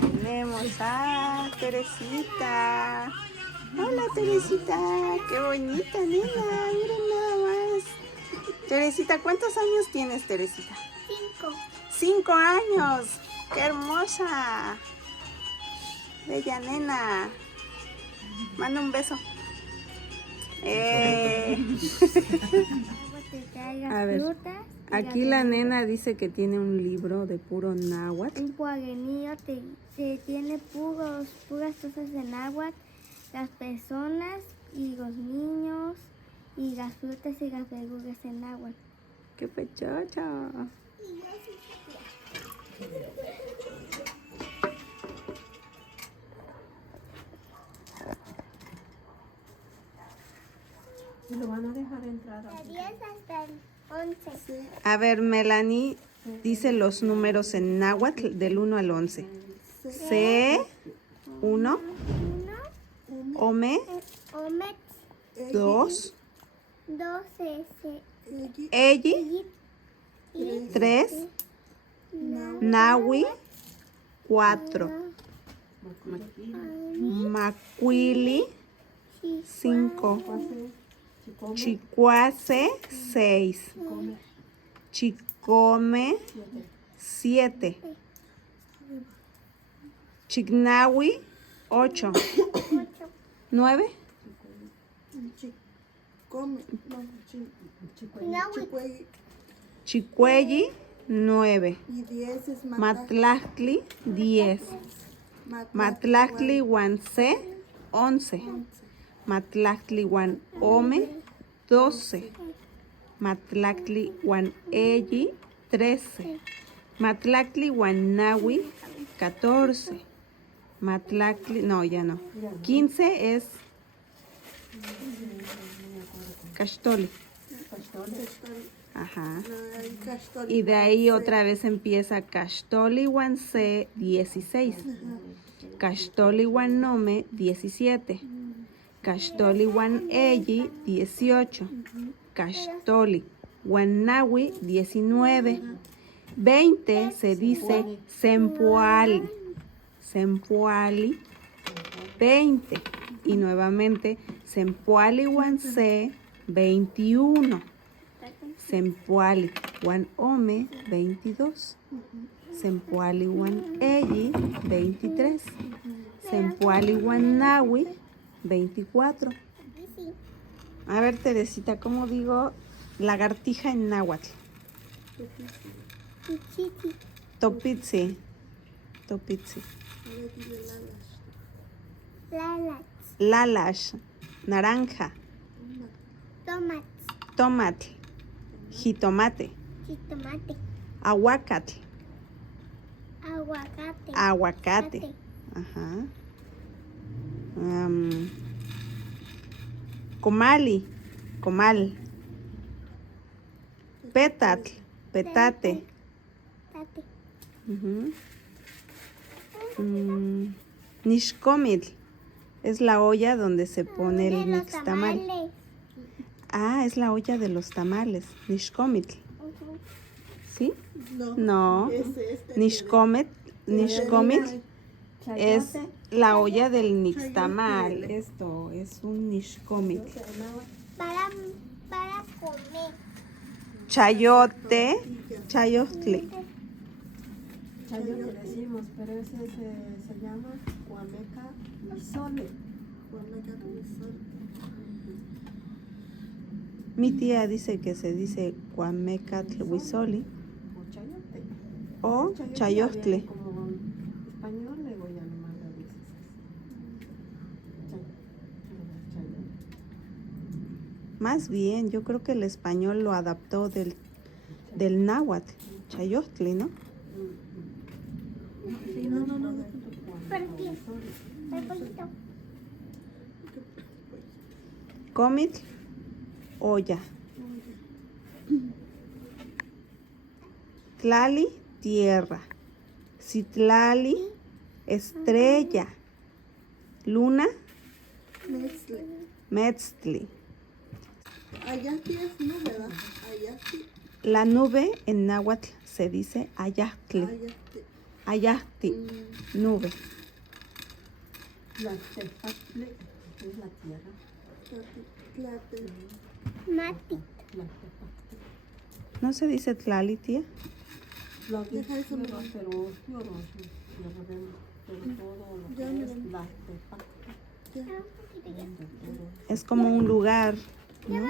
Tenemos a Teresita. Hola, Teresita. Qué bonita, nena. Miren nada más. Teresita, ¿cuántos años tienes, Teresita? 5. 5 años. ¡Qué hermosa! Bella nena. Manda un beso. A ver, aquí la nena dice que tiene un libro de puro náhuatl. Un cuadernillo que tiene puras cosas de náhuatl, las personas y los niños y las frutas y las verduras en náhuatl. ¡Qué pechocho! ¿Y lo van a dejar entrar? De 10 hasta el 11. A ver, Melanie dice los números en náhuatl del 1 al 11. C, 1, Ome, Omet, 2, 12, Eyi, 3, Nahui, 4, Macuili, 5, Chicuase, 6, Chicome, 7, Chignahui, 8, 9, Chicuelli, 9, Y 10 es Matlactli, 10, Matlactli Guanse, 11, Matlactli Guan Ome, 12, Matlactli Guan Eyi, 13, Matlactli Guan Nahui, 14, Matlactli, no, ya no, 15 es Caxtoli. Ajá. Y de ahí otra vez empieza Caxtoli Guanse, 16, Caxtoli Guanome, 17, Caxtoli Guan Eyi, 18, Caxtoli Guan Nahui, 19, 20 se dice Sempoali, Sempoali, 20, y nuevamente Sempoali Guanse, 21, Sempoali Guan Ome, 22, Sempoali Guan Eyi, 23, Sempoali Guan Nahui, 24. A ver, Teresita, ¿cómo digo lagartija en náhuatl? Topitzi. Topitzi. Lalash. Naranja. Tomate. Jitomate. Aguacate. Aguacate. Ajá. Comali. Comal. Petatl. Petate. Nixcomitl. Es la olla donde se pone el nixtamal. Ah, es la olla de los tamales. Nixcomitl. ¿Sí? No. Nixcomitl es la olla del nixtamal. Esto es un nixcomitl. Para comer. Chayote. Chayotli. Chayote decimos, pero ese se llama Huameca Huizole. Mi tía dice que se dice Cuamecatl Huizoli o Chayostle. Como español le voy a llamar a veces. Más bien, yo creo que el español lo adaptó del náhuatl, Chayostli, ¿no? Comitl, olla. Tlali, tierra. Citlali, estrella. Luna, Metzli. Ayaki es nube, ¿verdad? Ayaki. La nube en náhuatl se dice Ayactli. Ayahti, nube. Tlatepatle es la tierra. Mati. Tlatepatle. ¿No se dice tlali, tía? La tierra, pero yo no sé tierra pero todo lo que es Tlatepatle. Es como un lugar, ¿no?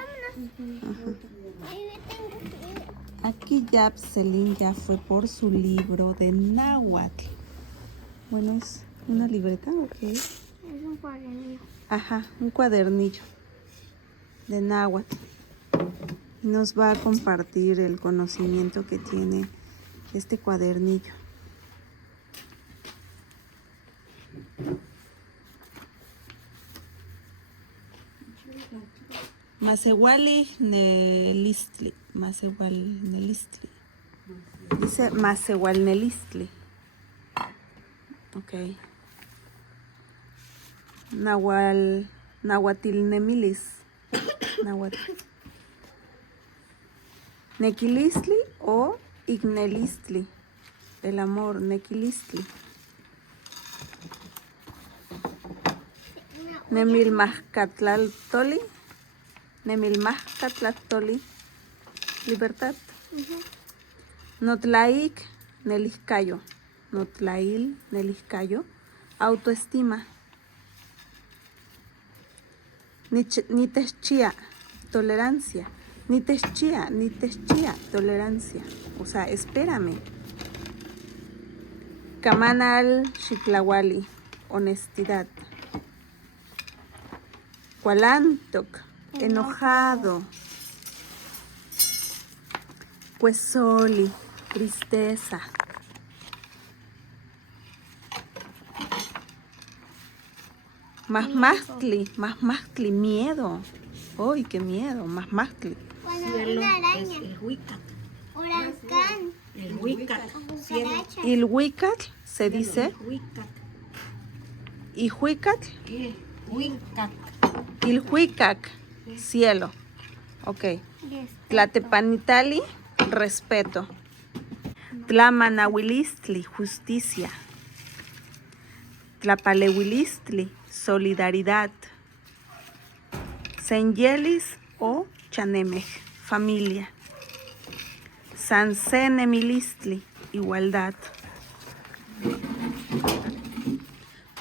Aquí Yapselin ya fue por su libro de náhuatl. Bueno, ¿es una libreta o qué es? Es un cuadernillo. Ajá, un cuadernillo de náhuatl. Y nos va a compartir el conocimiento que tiene este cuadernillo. Masewali Nelistli. Masewal Nelistli. Dice Masewal Nelistli. Ok. Nahuatil Nemilis. Nahuatl. Nequilistli o Ignelistli. El amor, Nequilistli. Nemilmahcatlaltoli. Nemilmahcatlaltoli. Libertad. Notlaik Neliscayo. Notlail Neliscayo. Autoestima. Niteschia. Tolerancia. Niteschia. Tolerancia. O sea, espérame. Kamanal Xitlawali. Honestidad. Cualantoc. Enojado. Cuesoli. Tristeza. Mahmahtli, miedo. ¡Uy, qué miedo! Mahmahtli. Cuando una araña. El huicat. Huracán. El huicat. Cielo. Cucaracha. Ilhuicatl se dice. Huicat. Ihuicatl. Huicat. Ilhuicac. Cielo. Ok. Tlatepanitali. Respeto. Tlamanahuilistli. Justicia. Tlapalewilistli. Solidaridad. Senyelis o Chanemej, familia. Sansenemilistli, igualdad.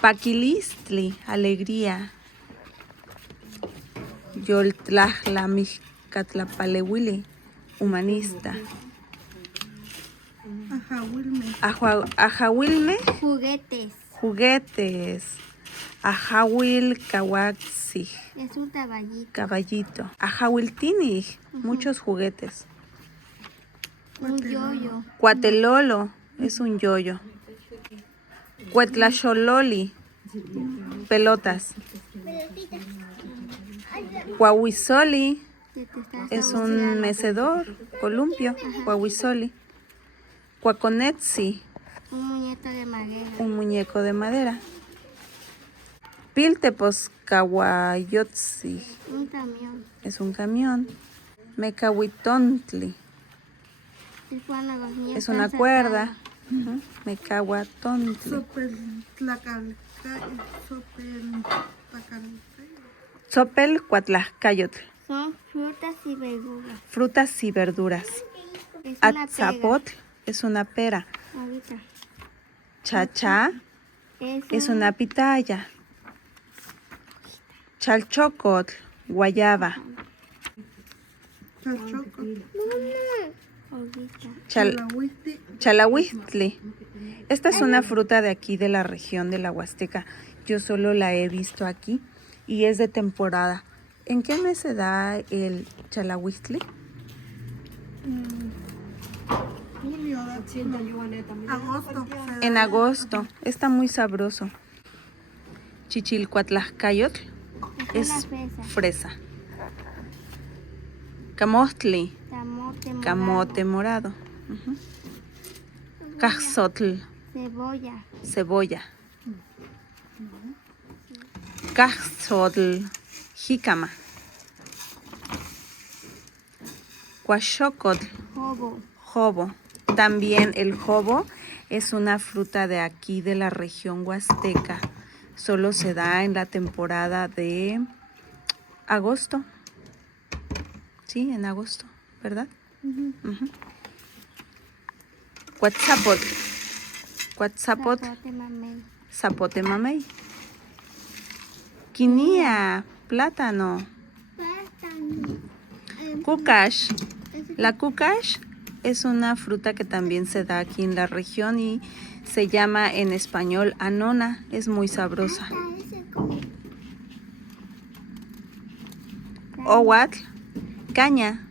Paquilistli, alegría. Yoltlajlamixcatlapalewili, humanista. Ajahuilme, Juguetes. juguetes. Ajahuil kawaxi, Es un caballito. caballito. Ajahuiltini, muchos juguetes. Un yoyo. Cuatelolo es un yoyo. Cuetlaxololi, pelotas. Cuahuizoli Que te estás es un saboreando. mecedor, columpio. Cuahuizoli. Cuaconetzi, Un muñeco de madera. un muñeco de madera. Pilteposcahuayotzi Un camión. es un camión. Mecahuitontli Es cuando los niños es una están cuerda. Mecahuatontli. Tzopel cuatlascayotl. Son frutas y verduras. Frutas y verduras. Es una pera. Atzapotl es una pera. Ahorita. Chachá es una pitaya. Chalchocotl, guayaba. Ahorita. Chalahuistli. Esta es una fruta de aquí de la región de la Huasteca. Yo solo la he visto aquí y es de temporada. ¿En qué mes se da el chalahuistli? Agosto. En agosto. Está muy sabroso. Chichilcuatlascayotl Es es una fresa. fresa. Camostli, Camote morado. camote morado. Caxotl, Cebolla. cebolla. Caxotl, jícama. Cuaxocotl, Jobo. jobo. También el jobo es una fruta de aquí de la región huasteca. Solo se da en la temporada de agosto. Sí, en agosto, ¿verdad? Ujú. Cuatzapotl. Cuatzapotl. Zapote mamey. Zapote mamey. Quinía, plátano. Cucash. La cucash es una fruta que también se da aquí en la región y se llama en español anona. Es muy sabrosa. Ohuatl, caña.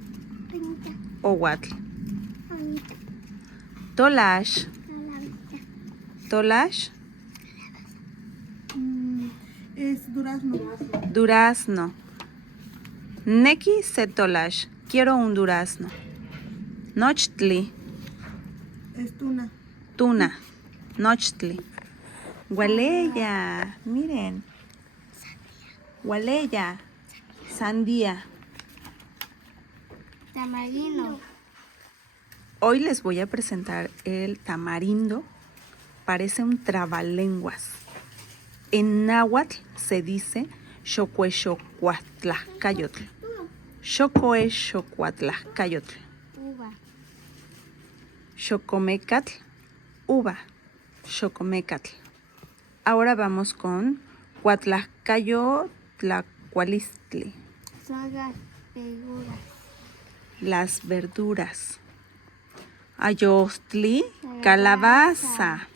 Ohuatl. Tolash. Tolash, Es durazno. durazno. Neki se tolash. Quiero un durazno. Nochtli, Es tuna. tuna. Nochtli. Gualeya, miren. Gualeya. Sandía. Tamarindo. Hoy les voy a presentar el tamarindo. Parece un trabalenguas. En náhuatl se dice xocuexocuatlacayotl. Xocoexocuatlacayotl. Uva. Xocomecatl, uva. Xocomecatl. Ahora vamos con Cuatlacayotlacualistli. Son las verduras. Las verduras. Ayostli, calabaza.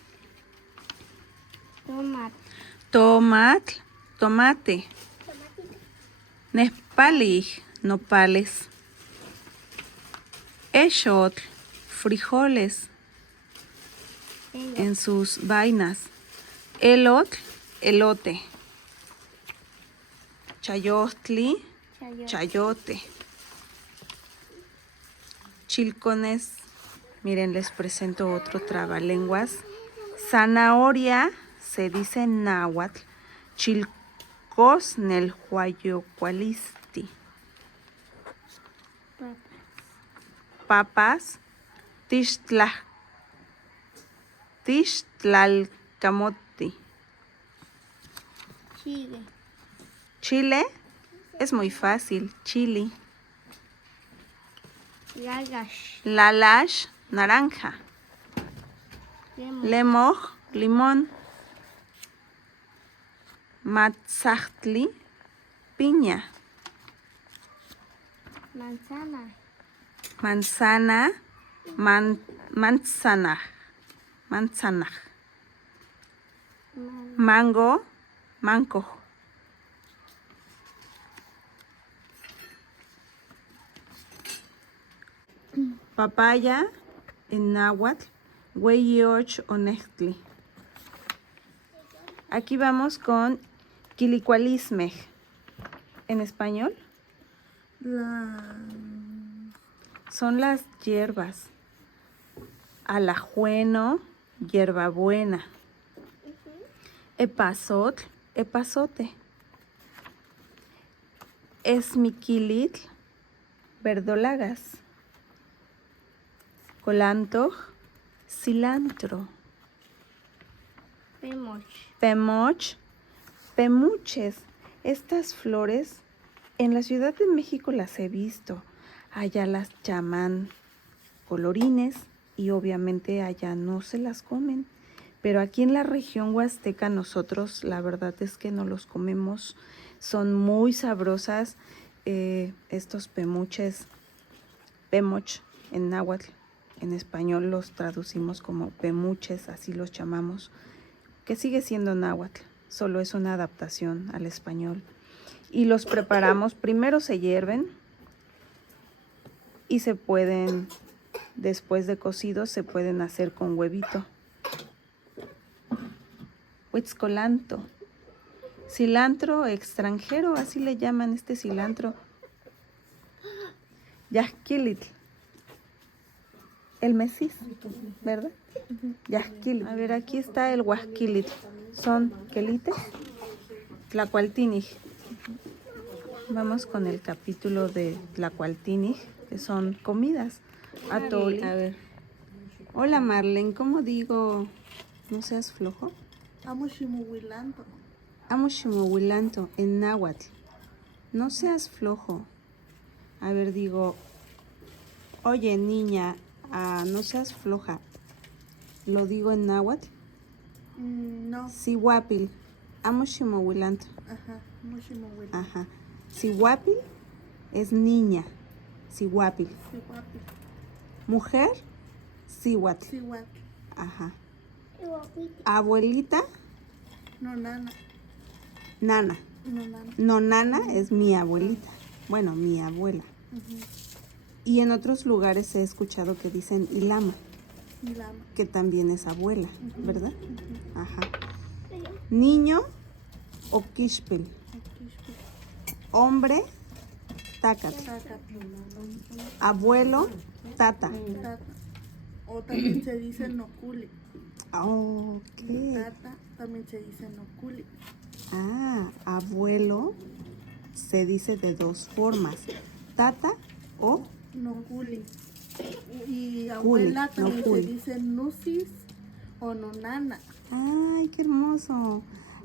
Tomate. Tomatl, tomate. Nespalij, nopales. Exotl, frijoles en sus vainas. Elotl, elote. Chayostli, chayote. Chilcones, miren, les presento otro trabalenguas. Zanahoria se dice en náhuatl. Chilcos nel huayocualisti. Papas, tixtlalcamoti. Chile. Chile es muy fácil. Chili. Lagash. Lalash, naranja. Lemon. Lemoj, limón. Matzahtli, piña. Manzana. Manzana, manzana. Manzana. Mango, mango. Papaya en náhuatl, hueyioch onechtli. Aquí vamos con quilicualismej. ¿En español? Son las hierbas. Alajueno, hierbabuena. Epazotl, epazote. Esmiquilitl, verdolagas. Colantoj, cilantro. Pemoch. Pemoch, pemuches. Estas flores en la Ciudad de México las he visto. Allá las llaman colorines y obviamente allá no se las comen. Pero aquí en la región huasteca nosotros la verdad es que no los comemos. Son muy sabrosas estos pemuches, pemoch en náhuatl. En español los traducimos como pemuches, así los llamamos, que sigue siendo náhuatl, solo es una adaptación al español. Y los preparamos, primero se hierven y se pueden, después de cocidos, se pueden hacer con huevito. Huitzcolanto, cilantro extranjero, así le llaman este cilantro. Yaxquilitl. El mesis, ¿verdad? Yaxquilitl. A ver, aquí está el huasquilitl. Son quelites, tlacualtinij. Vamos con el capítulo de tlacualtinij, que son comidas. Atoli. A ver. Hola Marlene, ¿cómo digo? No seas flojo. Amuximuhuilanto. Amuximuhuilanto en náhuatl. No seas flojo. A ver, digo, oye niña, no seas floja. ¿Lo digo en náhuatl? No. Sihuapil. Amuximuhuilanto. Ajá. Muximuhuilanto. Ajá. Sihuapil es niña. Sihuapil. Sihuapi. Mujer, sihuatl. Sihuatl. Ajá. Abuelita, No nana. nana. No nana. No, nana es mi abuelita. Bueno, mi abuela. Ujú. Y en otros lugares he escuchado que dicen ilama, Lama. que también es abuela, ¿verdad? Ajá. Niño, oquixpil. Oquixpi. Hombre, tacat. Tacat. Abuelo, tata. Tata. O también se dice noculi. Ok. Tata también se dice noculi. Abuelo se dice de dos formas. Tata o Noculi. Y abuela también noculi. se dice nusis o nonana. ay, qué hermoso.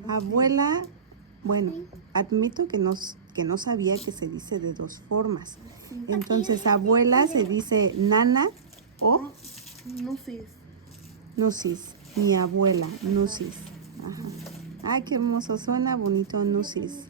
Abuela, bueno, admito que no sabía que se dice de dos formas. Entonces, abuela se dice nana o Nusis. nusis. Mi abuela, nusis. Ajá. Ay, qué hermoso, suena bonito nusis.